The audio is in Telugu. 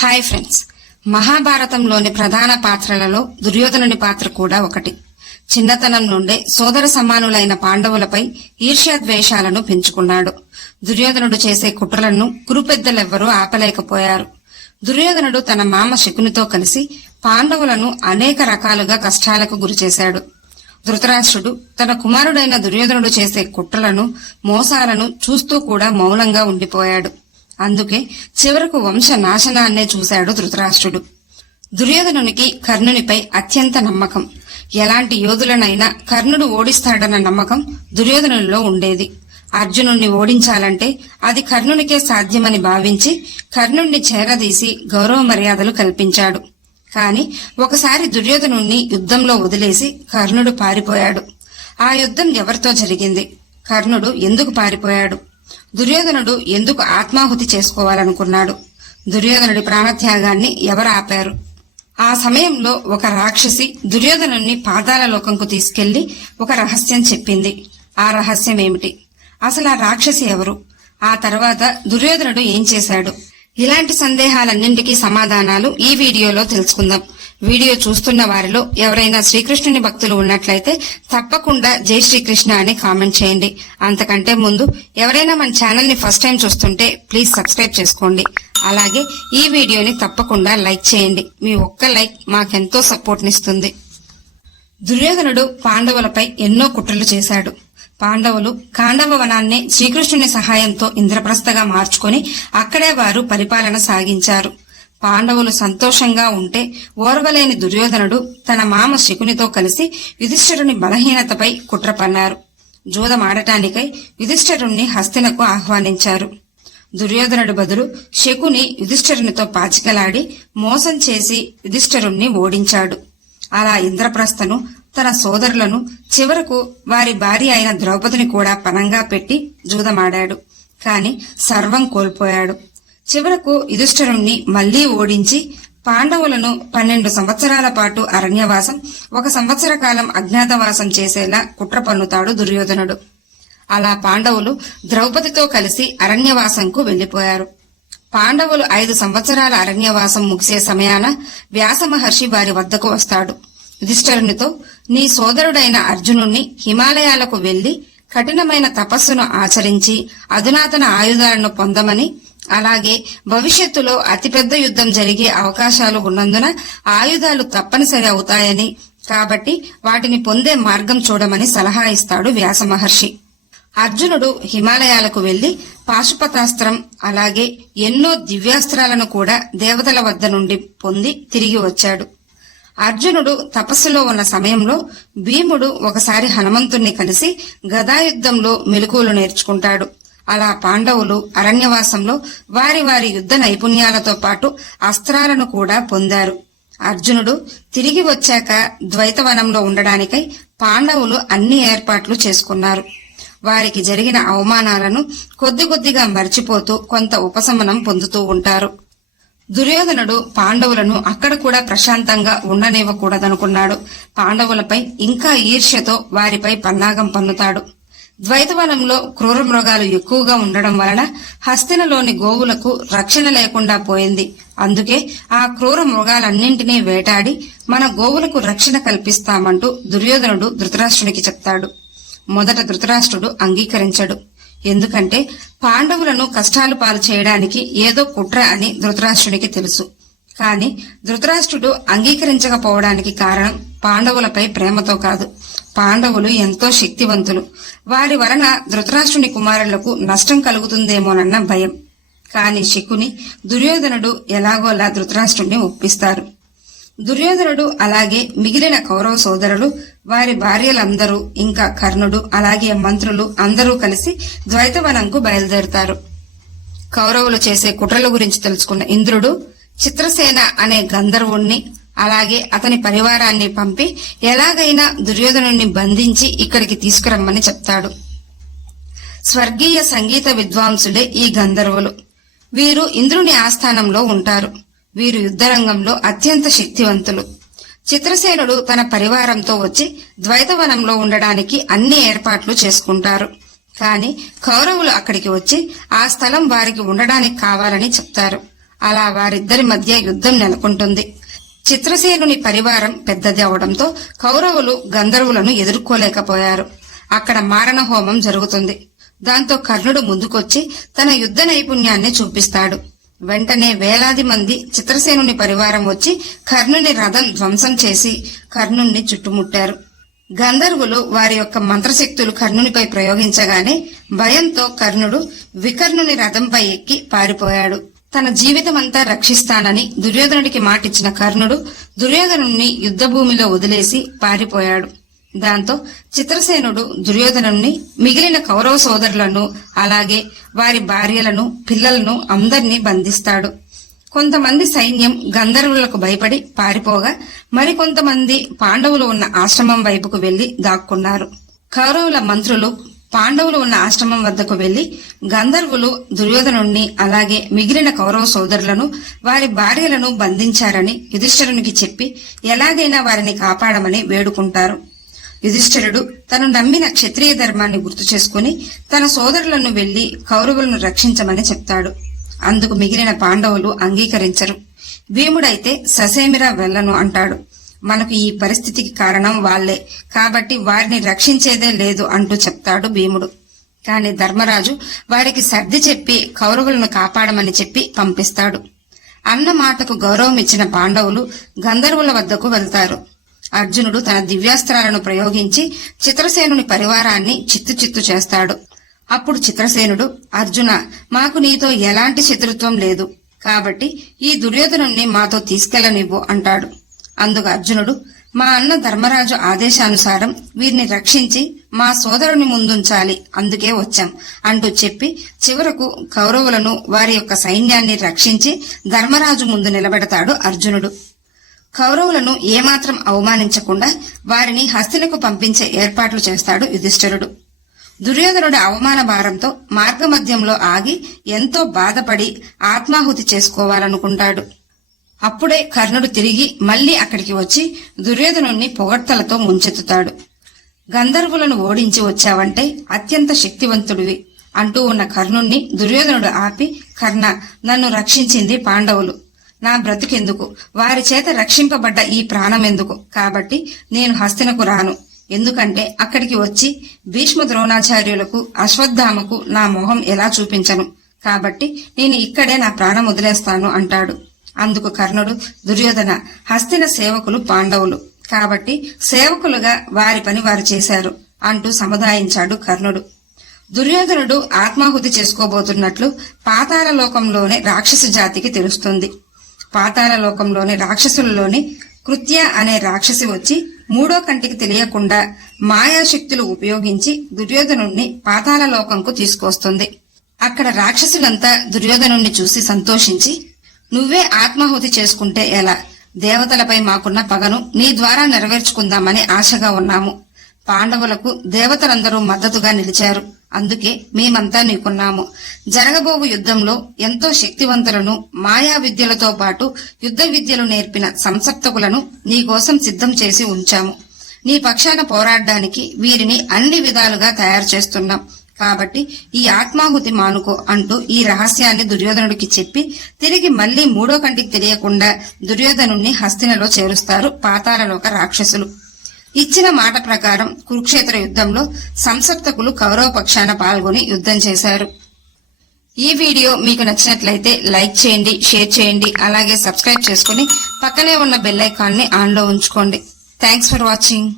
హాయ్ ఫ్రెండ్స్, మహాభారతంలోని ప్రధాన పాత్రలలో దుర్యోధనుని పాత్ర కూడా ఒకటి. చిన్నతనం నుండే సోదర సమానులైన పాండవులపై ఈర్ష్యాద్వేషాలను పెంచుకున్నాడు. దుర్యోధనుడు చేసే కుట్రలను గురుపెద్దలెవ్వరూ ఆపలేకపోయారు. దుర్యోధనుడు తన మామ శకునితో కలిసి పాండవులను అనేక రకాలుగా కష్టాలకు గురిచేశాడు. ధృతరాష్ట్రుడు తన కుమారుడైన దుర్యోధనుడు చేసే కుట్రలను, మోసాలను చూస్తూ కూడా మౌనంగా ఉండిపోయాడు. అందుకే చివరకు వంశ నాశనాన్నే చూశాడు ధృతరాష్ట్రుడు. దుర్యోధనునికి కర్ణునిపై అత్యంత నమ్మకం. ఎలాంటి యోధులనైనా కర్ణుడు ఓడిస్తాడన్న నమ్మకం దుర్యోధనునిలో ఉండేది. అర్జునుణ్ణి ఓడించాలంటే అది కర్ణునికే సాధ్యమని భావించి కర్ణుణ్ణి చేరదీసి గౌరవ మర్యాదలు కల్పించాడు. కాని ఒకసారి దుర్యోధనుణ్ణి యుద్ధంలో వదిలేసి కర్ణుడు పారిపోయాడు. ఆ యుద్ధం ఎవరితో జరిగింది? కర్ణుడు ఎందుకు పారిపోయాడు? దుర్యోధనుడు ఎందుకు ఆత్మాహుతి చేసుకోవాలనుకున్నాడు? దుర్యోధనుడి ప్రాణత్యాగాన్ని ఎవరు ఆపారు? ఆ సమయంలో ఒక రాక్షసి దుర్యోధనుణ్ణి పాతాళ లోకంకు తీసుకెళ్లి ఒక రహస్యం చెప్పింది. ఆ రహస్యం ఏమిటి? అసలు ఆ రాక్షసి ఎవరు? ఆ తర్వాత దుర్యోధనుడు ఏం చేశాడు? ఇలాంటి సందేహాలన్నింటికీ సమాధానాలు ఈ వీడియోలో తెలుసుకుందాం. వీడియో చూస్తున్న వారిలో ఎవరైనా శ్రీకృష్ణుని భక్తులు ఉన్నట్లయితే తప్పకుండా జై శ్రీకృష్ణ అని కామెంట్ చేయండి. అంతకంటే ముందు ఎవరైనా మన ఛానల్ ని ఫస్ట్ టైం చూస్తుంటే ప్లీజ్ సబ్స్క్రైబ్ చేసుకోండి. అలాగే ఈ వీడియోని తప్పకుండా లైక్ చేయండి. మీ ఒక్క లైక్ మాకెంతో సపోర్ట్ నిస్తుంది. దుర్యోధనుడు పాండవులపై ఎన్నో కుట్రలు చేశాడు. పాండవులు ఖాండవ వనాన్నే శ్రీకృష్ణుని సహాయంతో ఇంద్రప్రస్థగా మార్చుకొని అక్కడే వారు పరిపాలన సాగించారు. పాండవులు సంతోషంగా ఉంటే ఓర్వలేని దుర్యోధనుడు తన మామ శకునితో కలిసి యుధిష్ఠిరుని బలహీనతపై కుట్ర పన్నారు. జూదమాడటానికై యుధిష్ఠిరుణ్ణి హస్తినకు ఆహ్వానించారు. దుర్యోధనుడు బదులు శకుని యుధిష్ఠిరునితో పాచికలాడి మోసం చేసి యుధిష్ఠిరుణ్ణి ఓడించాడు. అలా ఇంద్రప్రస్థను, తన సోదరులను, చివరకు వారి భార్య అయిన ద్రౌపదిని కూడా పణంగా పెట్టి జూదమాడాడు. కాని సర్వం కోల్పోయాడు. చివరకు యుధిష్ఠిరుణ్ణి మళ్లీ ఓడించి పాండవులను 12 సంవత్సరాల పాటు అరణ్యవాసం, 1 సంవత్సర కాలం అజ్ఞాతవాసం చేసేలా కుట్ర పన్నుతాడు దుర్యోధనుడు. అలా పాండవులు ద్రౌపదితో కలిసి అరణ్యవాసంకు వెళ్లిపోయారు. పాండవులు 5 సంవత్సరాల అరణ్యవాసం ముగిసే సమయాన వ్యాస మహర్షి వారి వద్దకు వస్తాడు. యుధిష్ఠిరునితో, నీ సోదరుడైన అర్జునుణ్ణి హిమాలయాలకు వెళ్లి కఠినమైన తపస్సును ఆచరించి అధునాతన ఆయుధాలను పొందమని, అలాగే భవిష్యత్తులో అతిపెద్ద యుద్ధం జరిగే అవకాశాలు ఉన్నందున ఆయుధాలు తప్పనిసరి అవుతాయని, కాబట్టి వాటిని పొందే మార్గం చూడమని సలహా ఇస్తాడు వ్యాస మహర్షి. అర్జునుడు హిమాలయాలకు వెళ్లి పాశుపతాస్త్రం, అలాగే ఎన్నో దివ్యాస్త్రాలను కూడా దేవతల వద్ద నుండి పొంది తిరిగి వచ్చాడు. అర్జునుడు తపస్సులో ఉన్న సమయంలో భీముడు ఒకసారి హనుమంతుణ్ణి కలిసి గదాయుద్ధంలో మెలకువలు నేర్చుకుంటాడు. అలా పాండవులు అరణ్యవాసంలో వారి వారి యుద్ధ నైపుణ్యాలతో పాటు అస్త్రాలను కూడా పొందారు. అర్జునుడు తిరిగి వచ్చాక ద్వైతవనంలో ఉండడానికై పాండవులు అన్ని ఏర్పాట్లు చేసుకున్నారు. వారికి జరిగిన అవమానాలను కొద్ది కొద్దిగా మర్చిపోతూ కొంత ఉపశమనం పొందుతూ ఉంటారు. దుర్యోధనుడు పాండవులను అక్కడ కూడా ప్రశాంతంగా ఉండనివ్వకూడదనుకున్నాడు. పాండవులపై ఇంకా ఈర్ష్యతో వారిపై పన్నాగం పన్నుతాడు. ద్వైతవనంలో క్రూర మృగాలు ఎక్కువగా ఉండడం వలన హస్తినలోని గోవులకు రక్షణ లేకుండా పోయింది. అందుకే ఆ క్రూర మృగాలన్నింటినీ వేటాడి మన గోవులకు రక్షణ కల్పిస్తామంటూ దుర్యోధనుడు ధృతరాష్ట్రునికి చెప్తాడు. మొదట ధృతరాష్ట్రుడు అంగీకరించడు. ఎందుకంటే పాండవులను కష్టాలు పాలు చేయడానికి ఏదో కుట్ర అని ధృతరాష్ట్రునికి తెలుసు. కాని ధృతరాష్ట్రుడు అంగీకరించకపోవడానికి కారణం పాండవులపై ప్రేమతో కాదు. పాండవులు ఎంతో శక్తివంతులు. వారి వలన ధృతరాష్ట్రుని కుమారులకు నష్టం కలుగుతుందేమోనన్న భయం. కాని శకుని, దుర్యోధనుడు ఎలాగోలా ధృతరాష్ట్రుణ్ణి ఒప్పిస్తారు. దుర్యోధనుడు, అలాగే మిగిలిన కౌరవ సోదరులు, వారి భార్యలందరూ, ఇంకా కర్ణుడు, అలాగే మంత్రులు అందరూ కలిసి ద్వైతవనంకు బయలుదేరుతారు. కౌరవులు చేసే కుట్రల గురించి తెలుసుకున్న ఇంద్రుడు చిత్రసేన అనే గంధర్వుణ్ణి, అలాగే అతని పరివారాన్ని పంపి ఎలాగైనా దుర్యోధనుణ్ణి బంధించి ఇక్కడికి తీసుకురమ్మని చెప్తాడు. స్వర్గీయ సంగీత విద్వాంసులే ఈ గంధర్వులు. వీరు ఇంద్రుని ఆస్థానంలో ఉంటారు. వీరు యుద్ధరంగంలో అత్యంత శక్తివంతులు. చిత్రసేనుడు తన పరివారంతో వచ్చి ద్వైతవనంలో ఉండడానికి అన్ని ఏర్పాట్లు చేసుకుంటారు. కాని కౌరవులు అక్కడికి వచ్చి ఆ స్థలం వారికి ఉండడానికి కావాలని చెప్తారు. అలా వారిద్దరి మధ్య యుద్ధం నెలకొంటుంది. చిత్రసేనుని పరివారం పెద్దది అవడంతో కౌరవులు గంధర్వులను ఎదుర్కోలేకపోయారు. అక్కడ మారణ హోమం జరుగుతుంది. దాంతో కర్ణుడు ముందుకొచ్చి తన యుద్ధ నైపుణ్యాన్ని చూపిస్తాడు. వెంటనే వేలాది మంది చిత్రసేనుని పరివారం వచ్చి కర్ణుని రథం ధ్వంసం చేసి కర్ణుణ్ణి చుట్టుముట్టారు. గంధర్వులు వారి యొక్క మంత్రశక్తులు కర్ణునిపై ప్రయోగించగానే భయంతో కర్ణుడు వికర్ణుని రథంపై ఎక్కి పారిపోయాడు. తన జీవితమంతా రక్షిస్తానని దుర్యోధనుడికి మాటిచ్చిన కర్ణుడు దుర్యోధనుణ్ణి యుద్ధభూమిలో వదిలేసి పారిపోయాడు. దాంతో చిత్రసేనుడు దుర్యోధనుణ్ణి, మిగిలిన కౌరవ సోదరులను, అలాగే వారి భార్యలను, పిల్లలను అందర్నీ బంధిస్తాడు. కొంతమంది సైన్యం గంధర్వులకు భయపడి పారిపోగా మరికొంతమంది పాండవులు ఉన్న ఆశ్రమం వైపుకు వెళ్లి దాక్కున్నారు. కౌరవుల మంత్రులు పాండవులు ఉన్న ఆశ్రమం వద్దకు వెళ్లి గంధర్వులు దుర్యోధనుణ్ణి, అలాగే మిగిలిన కౌరవ సోదరులను, వారి భార్యలను బంధించారని యుధిష్ఠిరునికి చెప్పి ఎలాగైనా వారిని కాపాడమని వేడుకుంటారు. యుధిష్ఠిరుడు తను నమ్మిన క్షత్రియ ధర్మాన్ని గుర్తు చేసుకుని తన సోదరులను వెళ్లి కౌరవులను రక్షించమని చెప్తాడు. అందుకు మిగిలిన పాండవులు అంగీకరించరు. భీముడైతే ససేమిరా వెళ్లను అంటాడు. మనకు ఈ పరిస్థితికి కారణం వాళ్లే, కాబట్టి వారిని రక్షించేదే లేదు అంటూ చెప్తాడు భీముడు. కాని ధర్మరాజు వారికి సర్ది చెప్పి కౌరవులను కాపాడమని చెప్పి పంపిస్తాడు. అన్న మాటకు గౌరవం ఇచ్చిన పాండవులు గంధర్వుల వద్దకు వెళ్తారు. అర్జునుడు తన దివ్యాస్త్రాలను ప్రయోగించి చిత్రసేనుని పరివారాన్ని చిత్తు చేస్తాడు. అప్పుడు చిత్రసేనుడు, అర్జున, మాకు నీతో ఎలాంటి శత్రుత్వం లేదు, కాబట్టి ఈ దుర్యోధనుణ్ణి మాతో తీసుకెళ్లనివ్వు అంటాడు. అందుకు అర్జునుడు, మా అన్న ధర్మరాజు ఆదేశానుసారం వీరిని రక్షించి మా సోదరుని ముందుంచాలి, అందుకే వచ్చాం అంటూ చెప్పి చివరకు కౌరవులను, వారి యొక్క సైన్యాన్ని రక్షించి ధర్మరాజు ముందు నిలబెడతాడు అర్జునుడు. కౌరవులను ఏమాత్రం అవమానించకుండా వారిని హస్తినకు పంపించే ఏర్పాట్లు చేస్తాడు యుధిష్ఠిరుడు. దుర్యోధనుడి అవమాన భారంతో మార్గమధ్యంలో ఆగి ఎంతో బాధపడి ఆత్మాహుతి చేసుకోవాలనుకుంటాడు. అప్పుడే కర్ణుడు తిరిగి మళ్లీ అక్కడికి వచ్చి దుర్యోధనుణ్ణి పొగడ్తలతో ముంచెత్తుతాడు. గంధర్వులను ఓడించి వచ్చావంటే అత్యంత శక్తివంతుడివి అంటూ ఉన్న కర్ణుణ్ణి దుర్యోధనుడు ఆపి, కర్ణ, నన్ను రక్షించింది పాండవులు, నా బ్రతికెందుకు, వారి చేత రక్షింపబడ్డ ఈ ప్రాణమెందుకు, కాబట్టి నేను హస్తినకు రాను. ఎందుకంటే అక్కడికి వచ్చి భీష్మ ద్రోణాచార్యులకు, అశ్వత్థామకు నా మొహం ఎలా చూపించను, కాబట్టి నేను ఇక్కడే నా ప్రాణం వదిలేస్తాను అంటాడు. అందుకు కర్ణుడు, దుర్యోధన, హస్తిన సేవకులు పాండవులు, కాబట్టి సేవకులుగా వారి పని వారు చేశారు అంటూ సముదాయించాడు కర్ణుడు. దుర్యోధనుడు ఆత్మాహుతి చేసుకోబోతున్నట్లు పాతాళ లోకంలోని రాక్షస జాతికి తెలుస్తుంది. పాతాళ లోకంలోని రాక్షసులలోని కృత్య అనే రాక్షసి వచ్చి మూడో కంటికి తెలియకుండా మాయాశక్తులు ఉపయోగించి దుర్యోధనుణ్ణి పాతాళ లోకంకు తీసుకొస్తుంది. అక్కడ రాక్షసులంతా దుర్యోధనుణ్ణి చూసి సంతోషించి, నువ్వే ఆత్మాహుతి చేసుకుంటే ఎలా, దేవతలపై మాకున్న పగను నీ ద్వారా నెరవేర్చుకుందామని ఆశగా ఉన్నాము. పాండవులకు దేవతలందరూ మద్దతుగా నిలిచారు, అందుకే మేమంతా నీకున్నాము. జరగబోవు యుద్ధంలో ఎంతో శక్తివంతులను, మాయా విద్యలతో పాటు యుద్ధ విద్యలు నేర్పిన సంసప్తకులను నీకోసం సిద్ధం చేసి ఉంచాము. నీ పక్షాన పోరాడడానికి వీరిని అన్ని విధాలుగా తయారు చేస్తున్నాం, కాబట్టి ఈ ఆత్మాహుతి మానుకో అంటూ ఈ రహస్యాన్ని దుర్యోధనుడికి చెప్పి తిరిగి మళ్లీ మూడో కంటికి తెలియకుండా దుర్యోధనుణ్ణి హస్తినలో చేరుస్తారు పాతాళలోక రాక్షసులు. ఇచ్చిన మాట ప్రకారం కురుక్షేత్ర యుద్ధంలో సంసప్తకులు కౌరవ పక్షాన పాల్గొని యుద్ధం చేశారు. ఈ వీడియో మీకు నచ్చినట్లయితే లైక్ చేయండి, షేర్ చేయండి, అలాగే సబ్స్క్రైబ్ చేసుకుని పక్కనే ఉన్న బెల్ ఐకాన్ ని ఆన్ లో ఉంచుకోండి. Thanks for watching.